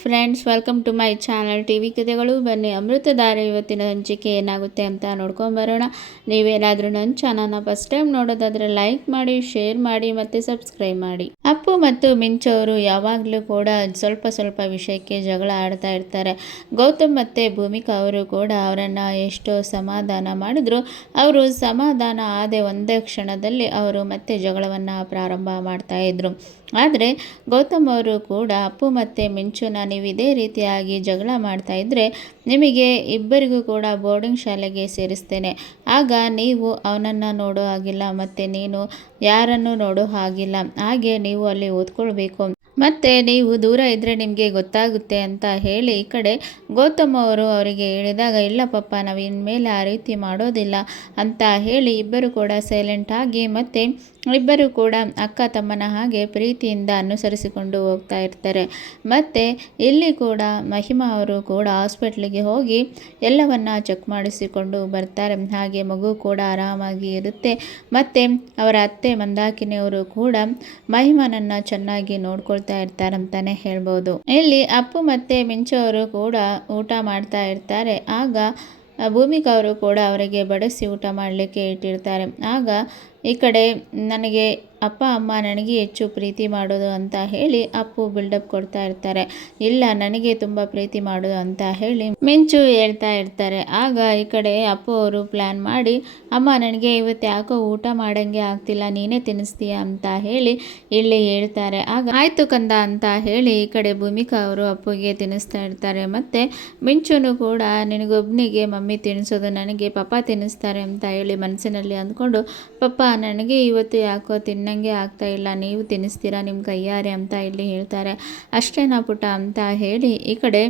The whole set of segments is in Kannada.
Friends, welcome to my channel TV ಕಥೆಗಳು. ಬನ್ನಿ ಅಮೃತಧಾರೆ ಇವತ್ತಿನ ಹಂಚಿಕೆ ಏನಾಗುತ್ತೆ ಅಂತ ನೋಡ್ಕೊಂಬರೋಣ. ನೀವೇನಾದರೂ ನನ್ನ ಚಾನಲ್ನ ಫಸ್ಟ್ ಟೈಮ್ ನೋಡೋದಾದರೆ ಲೈಕ್ ಮಾಡಿ, ಶೇರ್ ಮಾಡಿ ಮತ್ತು ಸಬ್ಸ್ಕ್ರೈಬ್ ಮಾಡಿ. ಅಪ್ಪು ಮತ್ತು ಮಿಂಚು ಅವರು ಯಾವಾಗಲೂ ಕೂಡ ಸ್ವಲ್ಪ ವಿಷಯಕ್ಕೆ ಜಗಳ ಆಡ್ತಾ ಇರ್ತಾರೆ. ಗೌತಮ್ ಮತ್ತು ಭೂಮಿಕಾ ಅವರು ಕೂಡ ಅವರನ್ನು ಎಷ್ಟೋ ಸಮಾಧಾನ ಮಾಡಿದ್ರು. ಅವರು ಸಮಾಧಾನ ಆದ ಒಂದೇ ಕ್ಷಣದಲ್ಲಿ ಅವರು ಮತ್ತೆ ಜಗಳವನ್ನು ಪ್ರಾರಂಭ ಮಾಡ್ತಾ ಇದ್ರು. ಆದರೆ ಗೌತಮ್ ಅವರು ಕೂಡ ಅಪ್ಪು ಮತ್ತು ಮಿಂಚುನ ನೀವು ಇದೇ ರೀತಿಯಾಗಿ ಜಗಳ ಮಾಡ್ತಾ ಇದ್ದರೆ ನಿಮಗೆ ಇಬ್ಬರಿಗೂ ಕೂಡ ಬೋರ್ಡಿಂಗ್ ಶಾಲೆಗೆ ಸೇರಿಸ್ತೇನೆ. ಆಗ ನೀವು ಅವನನ್ನು ನೋಡೋ ಹಾಗಿಲ್ಲ ಮತ್ತು ನೀನು ಯಾರನ್ನು ನೋಡೋ ಹಾಗಿಲ್ಲ. ಹಾಗೆ ನೀವು ಅಲ್ಲಿ ಓದ್ಕೊಳ್ಬೇಕು ಮತ್ತು ನೀವು ದೂರ ಇದ್ದರೆ ನಿಮಗೆ ಗೊತ್ತಾಗುತ್ತೆ ಅಂತ ಹೇಳಿ ಈ ಕಡೆ ಗೌತಮ್ ಅವರು ಅವರಿಗೆ ಹೇಳಿದಾಗ, ಇಲ್ಲ ಪಪ್ಪ, ನಾವು ಇನ್ಮೇಲೆ ಆ ರೀತಿ ಮಾಡೋದಿಲ್ಲ ಅಂತ ಹೇಳಿ ಇಬ್ಬರು ಕೂಡ ಸೈಲೆಂಟ್ ಆಗಿ ಮತ್ತು ಇಬ್ಬರು ಕೂಡ ಅಕ್ಕ ತಮ್ಮನ ಹಾಗೆ ಪ್ರೀತಿಯಿಂದ ಅನುಸರಿಸಿಕೊಂಡು ಹೋಗ್ತಾ ಇರ್ತಾರೆ. ಮತ್ತು ಇಲ್ಲಿ ಕೂಡ ಮಹಿಮಾ ಅವರು ಕೂಡ ಹಾಸ್ಪಿಟ್ಲಿಗೆ ಹೋಗಿ ಎಲ್ಲವನ್ನು ಚೆಕ್ ಮಾಡಿಸಿಕೊಂಡು ಬರ್ತಾರೆ. ಹಾಗೆ ಮಗು ಕೂಡ ಆರಾಮಾಗಿ ಇರುತ್ತೆ. ಮತ್ತು ಅವರ ಅತ್ತೆ ಮಂದಾಕಿನಿಯವರು ಕೂಡ ಮಹಿಮಾನನ್ನು ಚೆನ್ನಾಗಿ ನೋಡ್ಕೊಳ್ತಾ ಇರ್ತಾರಂತಾನೆ ಹೇಳ್ಬೋದು. ಇಲ್ಲಿ ಅಪ್ಪು ಮತ್ತು ಮಿಂಚು ಅವರು ಕೂಡ ಊಟ ಮಾಡ್ತಾ ಇರ್ತಾರೆ. ಆಗ ಭೂಮಿಕಾ ಅವರು ಕೂಡ ಅವರಿಗೆ ಬಡಿಸಿ ಊಟ ಮಾಡಲಿಕ್ಕೆ ಇಟ್ಟಿರ್ತಾರೆ. ಆಗ ಈ ಕಡೆ ನನಗೆ ಅಪ್ಪ ಅಮ್ಮ ನನಗೆ ಹೆಚ್ಚು ಪ್ರೀತಿ ಮಾಡೋದು ಅಂತ ಹೇಳಿ ಅಪ್ಪು ಬಿಲ್ಡಪ್ ಕೊಡ್ತಾ ಇರ್ತಾರೆ. ಇಲ್ಲ, ನನಗೆ ತುಂಬ ಪ್ರೀತಿ ಮಾಡೋದು ಅಂತ ಹೇಳಿ ಮಿಂಚು ಹೇಳ್ತಾ ಇರ್ತಾರೆ. ಆಗ ಈ ಕಡೆ ಅಪ್ಪು ಅವರು ಪ್ಲ್ಯಾನ್ ಮಾಡಿ, ಅಮ್ಮ ನನಗೆ ಇವತ್ತು ಯಾಕೋ ಊಟ ಮಾಡೋಂಗೆ ಆಗ್ತಿಲ್ಲ, ನೀನೇ ತಿನ್ನಿಸ್ತೀಯ ಅಂತ ಹೇಳಿ ಇಲ್ಲಿ ಹೇಳ್ತಾರೆ. ಆಗ ಆಯಿತು ಕಂದ ಅಂತ ಹೇಳಿ ಈ ಕಡೆ ಭೂಮಿಕಾ ಅವರು ಅಪ್ಪುಗೆ ತಿನ್ನಿಸ್ತಾ ಇರ್ತಾರೆ. ಮತ್ತು ಮಿಂಚುನು ಕೂಡ ನಿನಗೊಬ್ಬನಿಗೆ ಮಮ್ಮಿ ತಿನ್ನಿಸೋದು, ನನಗೆ ಪಪ್ಪ ತಿನ್ನಿಸ್ತಾರೆ ಅಂತ ಹೇಳಿ ಮನಸ್ಸಿನಲ್ಲಿ ಅಂದ್ಕೊಂಡು, ಪಪ್ಪ ನನಗೆ ಇವತ್ತು ಯಾಕೋ ತಿನ್ನಂಗೆ ಆಗ್ತಾ ಇಲ್ಲ, ನೀವು ತಿನ್ನಿಸ್ತೀರಾ ನಿಮ್ಮ ಕೈಯಾರೆ ಅಂತ ಇಲ್ಲಿ ಹೇಳ್ತಾರೆ. ಅಷ್ಟೇನಾ ಪುಟ್ಟ ಅಂತ ಹೇಳಿ ಈ ಕಡೆ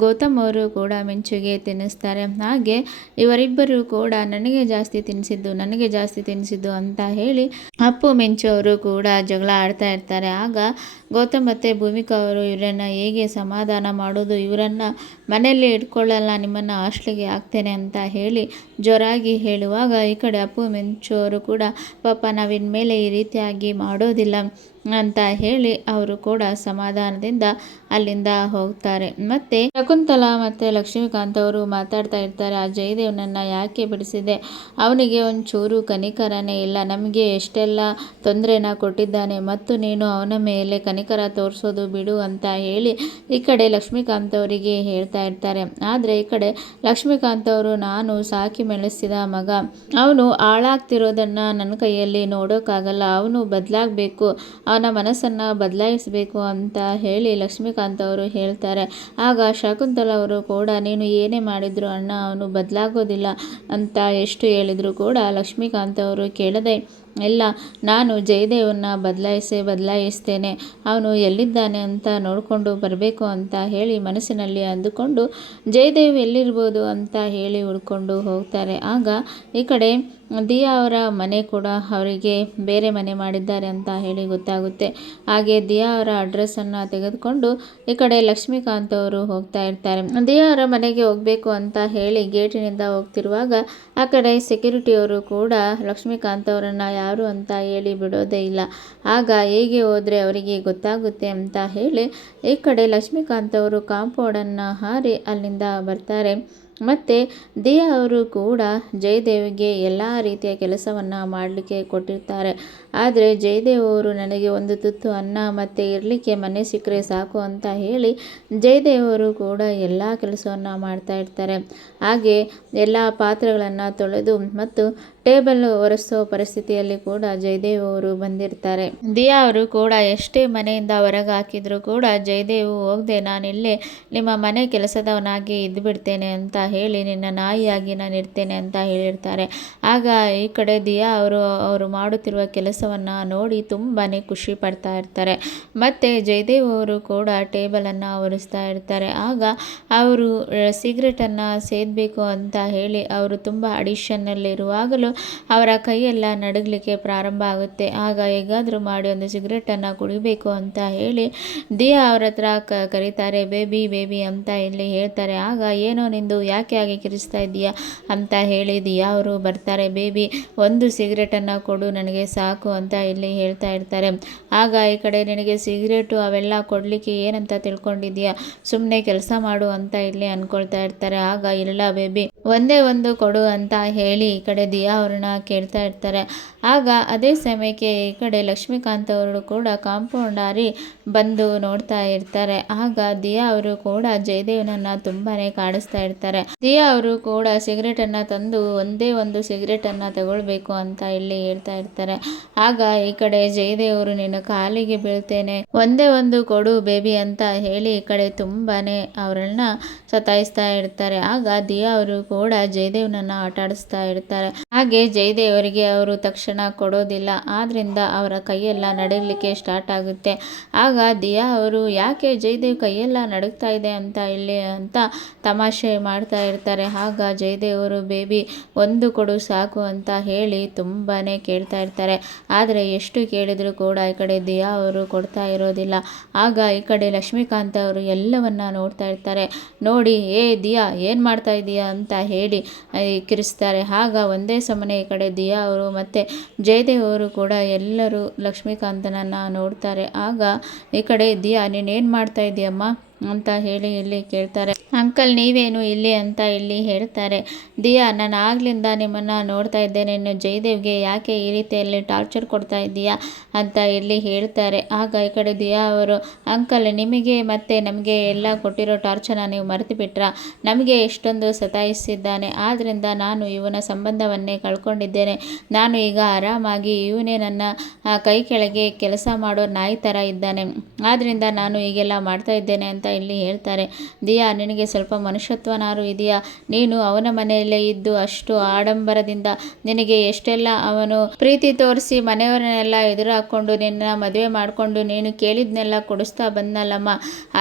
ಗೌತಮ್ ಅವರು ಕೂಡ ಮಿಂಚುಗೆ ತಿನ್ನಿಸ್ತಾರೆ. ಹಾಗೆ ಇವರಿಬ್ಬರು ಕೂಡ ನನಗೆ ಜಾಸ್ತಿ ತಿನ್ನಿಸಿದ್ದು ಅಂತ ಹೇಳಿ ಅಪ್ಪು ಮಿಂಚು ಅವರು ಕೂಡ ಜಗಳ ಆಡ್ತಾ ಇರ್ತಾರೆ. ಆಗ ಗೌತಮ್ ಮತ್ತು ಭೂಮಿಕಾ ಅವರು ಇವರನ್ನು ಹೇಗೆ ಸಮಾಧಾನ ಮಾಡೋದು, ಇವರನ್ನು ಮನೆಯಲ್ಲಿ ಇಟ್ಕೊಳ್ಳಲ್ಲ, ನಿಮ್ಮನ್ನು ಹಾಸ್ಟೆಲ್ಗೆ ಹಾಕ್ತೇನೆ ಅಂತ ಹೇಳಿ ಜೋರಾಗಿ ಹೇಳುವಾಗ ಈ ಕಡೆ ಅಪ್ಪು ಮಿಂಚು ಅವರು ಕೂಡ, ಪಾಪ ನಾವಿನ್ಮೇಲೆ ಈ ರೀತಿಯಾಗಿ ಮಾಡೋದಿಲ್ಲ ಅಂತ ಹೇಳಿ ಅವರು ಕೂಡ ಸಮಾಧಾನದಿಂದ ಅಲ್ಲಿಂದ ಹೋಗ್ತಾರೆ. ಮತ್ತು ಶಕುಂತಲಾ ಮತ್ತು ಲಕ್ಷ್ಮೀಕಾಂತ್ ಅವರು ಮಾತಾಡ್ತಾ ಇರ್ತಾರೆ. ಆ ಜಯದೇವನನ್ನು ಯಾಕೆ ಬಿಡಿಸಿದೆ, ಅವನಿಗೆ ಒಂಚೂರು ಕನಿಕರನೇ ಇಲ್ಲ, ನಮಗೆ ಎಷ್ಟೆಲ್ಲ ತೊಂದರೆನ ಕೊಟ್ಟಿದ್ದಾನೆ, ಮತ್ತು ನೀನು ಅವನ ಮೇಲೆ ಕನಿಕರ ತೋರಿಸೋದು ಬಿಡು ಅಂತ ಹೇಳಿ ಈ ಕಡೆ ಲಕ್ಷ್ಮೀಕಾಂತ್ ಅವರಿಗೆ ಹೇಳ್ತಾ ಇರ್ತಾರೆ. ಆದರೆ ಈ ಕಡೆ ಲಕ್ಷ್ಮೀಕಾಂತ್ ಅವರು, ನಾನು ಸಾಕಿ ಬೆಳೆಸಿದ ಮಗ, ಅವನು ಹಾಳಾಗ್ತಿರೋದನ್ನು ನನ್ನ ಕೈಯಲ್ಲಿ ನೋಡೋಕ್ಕಾಗಲ್ಲ, ಅವನು ಬದಲಾಗಬೇಕು, ಅವನ ಮನಸ್ಸನ್ನು ಬದಲಾಯಿಸಬೇಕು ಅಂತ ಹೇಳಿ ಲಕ್ಷ್ಮೀಕಾಂತ್ ಅವರು ಹೇಳ್ತಾರೆ. ಆಗ ಶಕುಂತಲಾ ಅವರು ಕೂಡ, ನೀನು ಏನೇ ಮಾಡಿದ್ರು ಅಣ್ಣ ಅವನು ಬದಲಾಗೋದಿಲ್ಲ ಅಂತ ಎಷ್ಟು ಹೇಳಿದ್ರು ಕೂಡ ಲಕ್ಷ್ಮೀಕಾಂತ್ ಅವರು ಕೇಳದೆ, ಇಲ್ಲ, ನಾನು ಜಯದೇವನ್ನ ಬದಲಾಯಿಸ್ತೇನೆ, ಅವನು ಎಲ್ಲಿದ್ದಾನೆ ಅಂತ ನೋಡಿಕೊಂಡು ಬರಬೇಕು ಅಂತ ಹೇಳಿ ಮನಸ್ಸಿನಲ್ಲಿ ಅಂದುಕೊಂಡು ಜಯದೇವ್ ಎಲ್ಲಿರ್ಬೋದು ಅಂತ ಹೇಳಿ ಹುಡ್ಕೊಂಡು ಹೋಗ್ತಾರೆ. ಆಗ ಈ ಕಡೆ ದಿಯಾ ಅವರ ಮನೆ ಕೂಡ ಅವರಿಗೆ ಬೇರೆ ಮನೆ ಮಾಡಿದ್ದಾರೆ ಅಂತ ಹೇಳಿ ಗೊತ್ತಾಗುತ್ತೆ. ಹಾಗೆ ದಿಯಾ ಅವರ ಅಡ್ರೆಸ್ಸನ್ನು ತೆಗೆದುಕೊಂಡು ಈ ಕಡೆ ಲಕ್ಷ್ಮೀಕಾಂತ್ ಅವರು ಹೋಗ್ತಾ ಇರ್ತಾರೆ. ದಿಯಾ ಅವರ ಮನೆಗೆ ಹೋಗಬೇಕು ಅಂತ ಹೇಳಿ ಗೇಟಿನಿಂದ ಹೋಗ್ತಿರುವಾಗ ಆ ಕಡೆ ಸೆಕ್ಯೂರಿಟಿಯವರು ಕೂಡ ಲಕ್ಷ್ಮೀಕಾಂತ್ ಅವರನ್ನು ಯಾರು ಅಂತ ಹೇಳಿ ಬಿಡೋದೇ ಇಲ್ಲ. ಆಗ ಹೇಗೆ ಹೋದರೆ ಅವರಿಗೆ ಗೊತ್ತಾಗುತ್ತೆ ಅಂತ ಹೇಳಿ ಈ ಕಡೆ ಲಕ್ಷ್ಮೀಕಾಂತ್ ಅವರು ಕಾಂಪೌಂಡನ್ನು ಹಾರಿ ಅಲ್ಲಿಂದ ಬರ್ತಾರೆ. ಮತ್ತು ದಿಯಾ ಅವರು ಕೂಡ ಜಯದೇವ್ಗೆ ಎಲ್ಲ ರೀತಿಯ ಕೆಲಸವನ್ನು ಮಾಡಲಿಕ್ಕೆ ಕೊಟ್ಟಿರ್ತಾರೆ. ಆದರೆ ಜಯದೇವ್ ಅವರು, ನನಗೆ ಒಂದು ತುತ್ತು ಅನ್ನ ಮತ್ತು ಇರಲಿಕ್ಕೆ ಮನೆ ಸಿಕ್ಕರೆ ಸಾಕು ಅಂತ ಹೇಳಿ ಜಯದೇವ್ ಅವರು ಕೂಡ ಎಲ್ಲ ಕೆಲಸವನ್ನು ಮಾಡ್ತಾ ಇರ್ತಾರೆ. ಹಾಗೆ ಎಲ್ಲ ಪಾತ್ರೆಗಳನ್ನು ತೊಳೆದು ಮತ್ತು ಟೇಬಲ್ ಒರೆಸೋ ಪರಿಸ್ಥಿತಿಯಲ್ಲಿ ಕೂಡ ಜಯದೇವ್ ಅವರು ಬಂದಿರ್ತಾರೆ. ದಿಯಾ ಅವರು ಕೂಡ ಎಷ್ಟೇ ಮನೆಯಿಂದ ಹೊರಗೆ ಹಾಕಿದ್ರು ಕೂಡ ಜಯದೇವ್ ಹೋಗದೆ, ನಾನಿಲ್ಲೇ ನಿಮ್ಮ ಮನೆ ಕೆಲಸದವನಾಗಿ ಇದ್ದು ಬಿಡ್ತೇನೆ ಅಂತ ಹೇಳಿ ನಿನ್ನ ನಾಯಿಯಾಗಿ ನಾನು ಇರ್ತೇನೆ ಅಂತ ಹೇಳಿರ್ತಾರೆ. ಆಗ ಈ ಕಡೆ ದಿಯಾ ಅವರು ಮಾಡುತ್ತಿರುವ ಕೆಲಸವನ್ನು ನೋಡಿ ತುಂಬಾ ಖುಷಿ ಪಡ್ತಾ ಇರ್ತಾರೆ. ಮತ್ತು ಜಯದೇವ್ ಅವರು ಕೂಡ ಟೇಬಲನ್ನು ಒರೆಸ್ತಾ ಇರ್ತಾರೆ. ಆಗ ಅವರು ಸಿಗರೇಟನ್ನು ಸೇದಬೇಕು ಅಂತ ಹೇಳಿ ಅವರು ತುಂಬ ಅಡಿಷನ್ನಲ್ಲಿರುವಾಗಲೂ ಅವರ ಕೈಯೆಲ್ಲ ನಡುಗಲಿಕ್ಕೆ ಪ್ರಾರಂಭ ಆಗುತ್ತೆ. ಆಗ ಹೇಗಾದರೂ ಮಾಡಿ ಒಂದು ಸಿಗರೇಟನ್ನು ಕುಡಿಬೇಕು ಅಂತ ಹೇಳಿ ದಿಯಾ ಅವ್ರ ಹತ್ರ ಕರೀತಾರೆ. ಬೇಬಿ ಅಂತ ಇಲ್ಲಿ ಹೇಳ್ತಾರೆ. ಆಗ ಏನೋ ನಿಂದು, ಯಾಕೆ ಹಾಗೆ ಕಿರಿಸ್ತಾ ಇದ್ದೀಯಾ ಅಂತ ಹೇಳಿ ದಿಯಾ ಅವರು ಬರ್ತಾರೆ. ಬೇಬಿ, ಒಂದು ಸಿಗರೇಟನ್ನು ಕೊಡು ನನಗೆ ಸಾಕು ಅಂತ ಇಲ್ಲಿ ಹೇಳ್ತಾ ಇರ್ತಾರೆ. ಆಗ ಈ ಕಡೆ ನಿನಗೆ ಸಿಗರೇಟು ಅವೆಲ್ಲ ಕೊಡಲಿಕ್ಕೆ ಏನಂತ ತಿಳ್ಕೊಂಡಿದ್ಯಾ, ಸುಮ್ಮನೆ ಕೆಲಸ ಮಾಡು ಅಂತ ಇಲ್ಲಿ ಅಂದ್ಕೊಳ್ತಾ ಇರ್ತಾರೆ. ಆಗ ಇಲ್ಲ ಬೇಬಿ ಒಂದೇ ಒಂದು ಕೊಡು ಅಂತ ಹೇಳಿ ಈ ಕಡೆ ದಿಯಾ ಅವ್ರನ್ನ ಕೇಳ್ತಾ ಇರ್ತಾರೆ. ಆಗ ಅದೇ ಸಮಯಕ್ಕೆ ಈ ಕಡೆ ಲಕ್ಷ್ಮೀಕಾಂತ್ ಅವರು ಕೂಡ ಕಾಂಪೌಂಡ್ ಹಾರಿ ಬಂದು ನೋಡ್ತಾ ಇರ್ತಾರೆ. ಆಗ ದಿಯಾ ಅವರು ಕೂಡ ಜಯದೇವ್ನನ್ನ ತುಂಬಾನೇ ಕಾಡಿಸ್ತಾ ಇರ್ತಾರೆ. ದಿಯಾ ಅವರು ಕೂಡ ಸಿಗರೇಟನ್ನು ತಂದು ಒಂದೇ ಒಂದು ಸಿಗರೇಟನ್ನು ತಗೊಳ್ಬೇಕು ಅಂತ ಇಲ್ಲಿ ಹೇಳ್ತಾ ಇರ್ತಾರೆ. ಆಗ ಈ ಕಡೆ ಜಯದೇವರು ನಿನ್ನ ಕಾಲಿಗೆ ಬೀಳ್ತೇನೆ, ಒಂದೇ ಒಂದು ಕೊಡು ಬೇಬಿ ಅಂತ ಹೇಳಿ ಈ ಕಡೆ ತುಂಬಾನೇ ಅವರನ್ನ ಸತಾಯಿಸ್ತಾ ಇರ್ತಾರೆ. ಆಗ ದಿಯಾ ಅವರು ಕೂಡ ಜಯದೇವ್ನನ್ನ ಆಟ ಆಡಿಸ್ತಾ ಇರ್ತಾರೆ. ಹಾಗೆ ಜಯದೇವರಿಗೆ ಅವರು ತಕ್ಷಣ ಕೊಡೋದಿಲ್ಲ, ಆದ್ರಿಂದ ಅವರ ಕೈಯೆಲ್ಲ ನಡಗಲಿಕ್ಕೆ ಸ್ಟಾರ್ಟ್ ಆಗುತ್ತೆ. ಆಗ ದಿಯಾ ಅವರು ಯಾಕೆ ಜಯದೇವ್ ಕೈಯೆಲ್ಲ ನಡುಗ್ತಾ ಇದೆ ಅಂತ ಇಲ್ಲಿ ಅಂತ ತಮಾಷೆ ಮಾಡ್ತಾ ಇರ್ತಾರೆ. ಆಗ ಜಯದೇವರು ಬೇಬಿ ಒಂದು ಕೊಡು ಸಾಕು ಅಂತ ಹೇಳಿ ತುಂಬಾನೇ ಕೇಳ್ತಾ ಇರ್ತಾರೆ. ಆದರೆ ಎಷ್ಟು ಕೇಳಿದ್ರು ಕೂಡ ಈ ಕಡೆ ದಿಯಾ ಅವರು ಕೊಡ್ತಾ ಇರೋದಿಲ್ಲ. ಆಗ ಈ ಕಡೆ ಲಕ್ಷ್ಮೀಕಾಂತ್ ಅವರು ಎಲ್ಲವನ್ನ ನೋಡ್ತಾ ಇರ್ತಾರೆ. ನೋಡಿ ಏ ದಿಯಾ ಏನು ಮಾಡ್ತಾ ಇದೀಯಾ ಅಂತ ಹೇಳಿ ಕಿರಿಸ್ತಾರೆ. ಆಗ ಒಂದೇ ಸಮನೆ ಈ ಕಡೆ ದಿಯಾ ಅವರು ಮತ್ತು ಜಯದೇವ್ ಅವರು ಕೂಡ ಎಲ್ಲರೂ ಲಕ್ಷ್ಮೀಕಾಂತನನ್ನ ನೋಡ್ತಾರೆ. ಆಗ ಈ ಕಡೆ ದಿಯಾ ನೀನೇನು ಮಾಡ್ತಾ ಇದೀಯಮ್ಮ ಅಂತ ಹೇಳಿ ಇಲ್ಲಿ ಕೇಳ್ತಾರೆ. ಅಂಕಲ್ ನೀವೇನು ಇಲ್ಲಿ ಅಂತ ಇಲ್ಲಿ ಹೇಳ್ತಾರೆ. ದಿಯಾ ನಾನು ಆಗ್ಲಿಂದ ನಿಮ್ಮನ್ನು ನೋಡ್ತಾ ಇದ್ದೇನೆ, ನೀನು ಜಯದೇವ್ಗೆ ಯಾಕೆ ಈ ರೀತಿಯಲ್ಲಿ ಟಾರ್ಚರ್ ಕೊಡ್ತಾ ಇದ್ದೀಯಾ ಅಂತ ಇಲ್ಲಿ ಹೇಳ್ತಾರೆ. ಆಗ ಈ ಕಡೆ ದಿಯಾ ಅವರು ಅಂಕಲ್ ನಿಮಗೆ ಮತ್ತು ನಮಗೆ ಎಲ್ಲ ಕೊಟ್ಟಿರೋ ಟಾರ್ಚರ್ನ ನೀವು ಮರೆತು ಬಿಟ್ರಾ, ನಮಗೆ ಎಷ್ಟೊಂದು ಸತಾಯಿಸಿದ್ದಾನೆ, ಆದ್ದರಿಂದ ನಾನು ಇವನ ಸಂಬಂಧವನ್ನೇ ಕಳ್ಕೊಂಡಿದ್ದೇನೆ, ನಾನು ಈಗ ಆರಾಮಾಗಿ ಇವನೇ ನನ್ನ ಕೈ ಕೆಳಗೆ ಕೆಲಸ ಮಾಡೋ ನಾಯಿ ಥರ ಇದ್ದಾನೆ, ಆದ್ದರಿಂದ ನಾನು ಈಗೆಲ್ಲ ಮಾಡ್ತಾ ಇದ್ದೇನೆ ಅಂತ ಇಲ್ಲಿ ಹೇಳ್ತಾರೆ. ದಿಯಾ ನಿನಗೆ ಸ್ವಲ್ಪ ಮನುಷ್ಯತ್ವನಾರು ಇದೆಯಾ, ನೀನು ಅವನ ಮನೆಯಲ್ಲೇ ಇದ್ದು ಅಷ್ಟು ಆಡಂಬರದಿಂದ ನಿನಗೆ ಎಷ್ಟೆಲ್ಲ ಅವನು ಪ್ರೀತಿ ತೋರಿಸಿ ಮನೆಯವರನ್ನೆಲ್ಲ ಎದುರು ಹಾಕ್ಕೊಂಡು ನಿನ್ನ ಮದುವೆ ಮಾಡಿಕೊಂಡು ನೀನು ಕೇಳಿದ್ನೆಲ್ಲ ಕೊಡಿಸ್ತಾ ಬಂದಲ್ಲಮ್ಮ,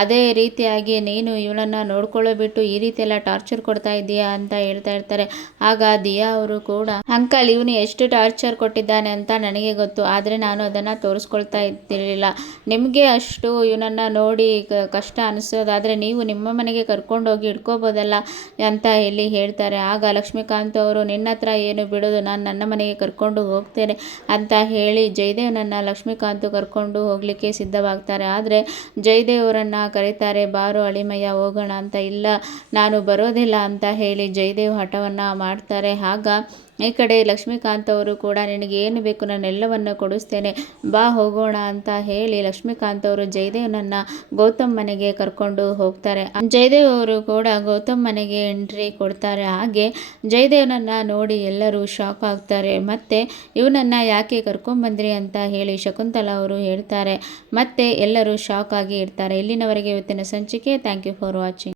ಅದೇ ರೀತಿಯಾಗಿ ನೀನು ಇವನನ್ನು ನೋಡ್ಕೊಳ್ಳೋ ಬಿಟ್ಟು ಈ ರೀತಿ ಎಲ್ಲ ಟಾರ್ಚರ್ ಕೊಡ್ತಾ ಇದ್ದೀಯಾ ಅಂತ ಹೇಳ್ತಾ ಇರ್ತಾರೆ. ಆಗ ದಿಯಾ ಅವರು ಕೂಡ ಅಂಕಲ್ ಇವನು ಎಷ್ಟು ಟಾರ್ಚರ್ ಕೊಟ್ಟಿದ್ದಾನೆ ಅಂತ ನನಗೆ ಗೊತ್ತು, ಆದರೆ ನಾನು ಅದನ್ನು ತೋರಿಸ್ಕೊಳ್ತಾ ಇದ್ದಿರಲಿಲ್ಲ, ನಿಮಗೆ ಅಷ್ಟು ಇವನನ್ನು ನೋಡಿ ಕಷ್ಟ ಅನಿಸೋದಾದರೆ ನೀವು ನಿಮ್ಮ ಮನೆಗೆ ಕರ್ಕೊಂಡೋಗಿ ಇಟ್ಕೋಬೋದಲ್ಲ ಅಂತ ಇಲ್ಲಿ ಹೇಳ್ತಾರೆ. ಆಗ ಲಕ್ಷ್ಮೀಕಾಂತ್ ಅವರು ನಿನ್ನ ಹತ್ರ ಏನು ಬಿಡೋದು, ನಾನು ನನ್ನ ಮನೆಗೆ ಕರ್ಕೊಂಡು ಹೋಗ್ತೇನೆ ಅಂತ ಹೇಳಿ ಜಯದೇವ್ನನ್ನು ಲಕ್ಷ್ಮೀಕಾಂತ್ ಕರ್ಕೊಂಡು ಹೋಗಲಿಕ್ಕೆ ಸಿದ್ಧವಾಗ್ತಾರೆ. ಆದರೆ ಜಯದೇವರನ್ನು ಕರೀತಾರೆ, ಬಾರೋ ಅಳಿಮಯ್ಯ ಹೋಗೋಣ ಅಂತ. ಇಲ್ಲ ನಾನು ಬರೋದಿಲ್ಲ ಅಂತ ಹೇಳಿ ಜಯದೇವ್ ಹಠವನ್ನು ಮಾಡ್ತಾರೆ. ಆಗ ಈ ಕಡೆ ಲಕ್ಷ್ಮೀಕಾಂತ್ ಅವರು ಕೂಡ ನಿನಗೆ ಏನು ಬೇಕು ನಾನು ಎಲ್ಲವನ್ನು ಕೊಡಿಸ್ತೇನೆ, ಬಾ ಹೋಗೋಣ ಅಂತ ಹೇಳಿ ಲಕ್ಷ್ಮೀಕಾಂತ್ ಅವರು ಜಯದೇವ್ನನ್ನ ಗೌತಮ್ ಮನೆಗೆ ಕರ್ಕೊಂಡು ಹೋಗ್ತಾರೆ. ಜಯದೇವ್ ಅವರು ಕೂಡ ಗೌತಮ್ ಮನೆಗೆ ಎಂಟ್ರಿ ಕೊಡ್ತಾರೆ. ಹಾಗೆ ಜಯದೇವ್ನನ್ನ ನೋಡಿ ಎಲ್ಲರೂ ಶಾಕ್ ಆಗ್ತಾರೆ. ಮತ್ತೆ ಇವನನ್ನ ಯಾಕೆ ಕರ್ಕೊಂಡ್ಬಂದ್ರಿ ಅಂತ ಹೇಳಿ ಶಕುಂತಲಾ ಅವರು ಹೇಳ್ತಾರೆ. ಮತ್ತೆ ಎಲ್ಲರೂ ಶಾಕ್ ಆಗಿ ಇರ್ತಾರೆ. ಇಲ್ಲಿನವರೆಗೆ ಇವತ್ತಿನ ಸಂಚಿಕೆ. Thank you for watching.